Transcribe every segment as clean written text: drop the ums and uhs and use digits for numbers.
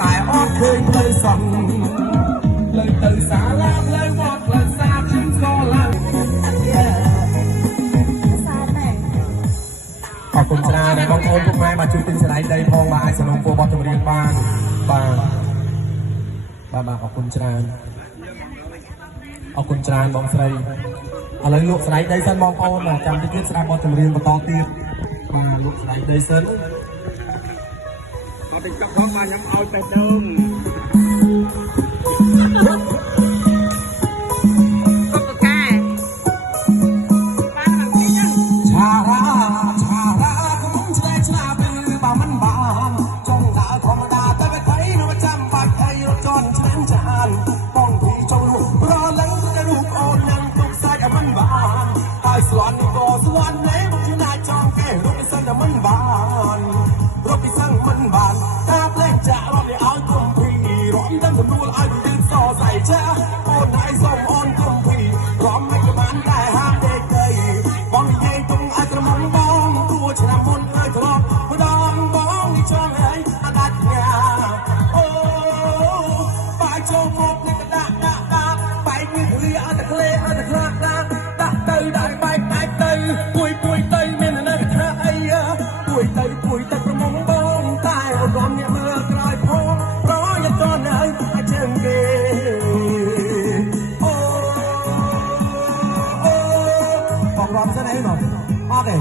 តែអត់ឃើញផ្លូវសន្នលើទៅសាលាលើវត្តលើសាខ្ញុំស្គាល់ឡើងអរគុណច្រើនដែលបងប្អូនពុកម៉ែមកជួយទិញស្រាយដីផងបាទអាចសំណូមពរបទចម្រៀងបានបាទអរគុណច្រើនអរគុណច្រើនបងស្រីឥឡូវលោកស្រីដីសិនបងប្អូនចាំតិចទៀតស្ដាប់បទចម្រៀងបន្តទៀតបាទលោកស្រីដីសិនគាត់ទៅចាប់ផងមកខ្ញុំឲ្យតែដើមស្លាន់ក៏ស្លាន់ណែមកជាណាចង់កែរកពិសិនតែមិនបានរកពិសិនមិនបានតាផ្លេចចាក់រត់ឲ្យគុំភីរំដឹងសំដួលឲ្យយើងសរសៃចាអូនឯងសុំអូនគុំភីរំមិនបានតែហាមទេកៃបងនិយាយទុំឲ្យក្រមុំបងគួរឆ្នាំមុនឲ្យក្រប់ម្ដងបងចង់ឲ្យអដាច់ញ៉ាអូបាយចូលមកនេះក៏ដាក់បែកនេះលីឲ្យតែក្លេឲ្យតែខ្លាក់ដាក់ទៅដល់បែកទៅពួយទៅមាននៅថាអីពួយទៅប្រមុំបងតែអូនរំអ្នកមើលក្រោយផងប្រយ័ត្ននៅជើងគេបងរំសិនអីមកអត់ទេ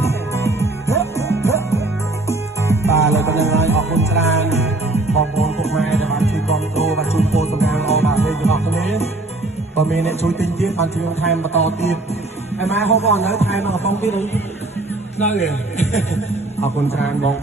បាទលើកទៅហើយអរគុណច្រើនបងប្អូនពុកម៉ែដែលបានជួយគ្រប់គ្រងបាទជួយពោលសម្រាប់អបាទលេងទាំងអស់គ្នាបើមានអ្នកជួយទិញទៀតបានជួយថែមបន្តទៀតឯម៉ែហូបអត់នៅថែមមកកំប៉ុងទៀតអីនៅអរគុណច្រើនបង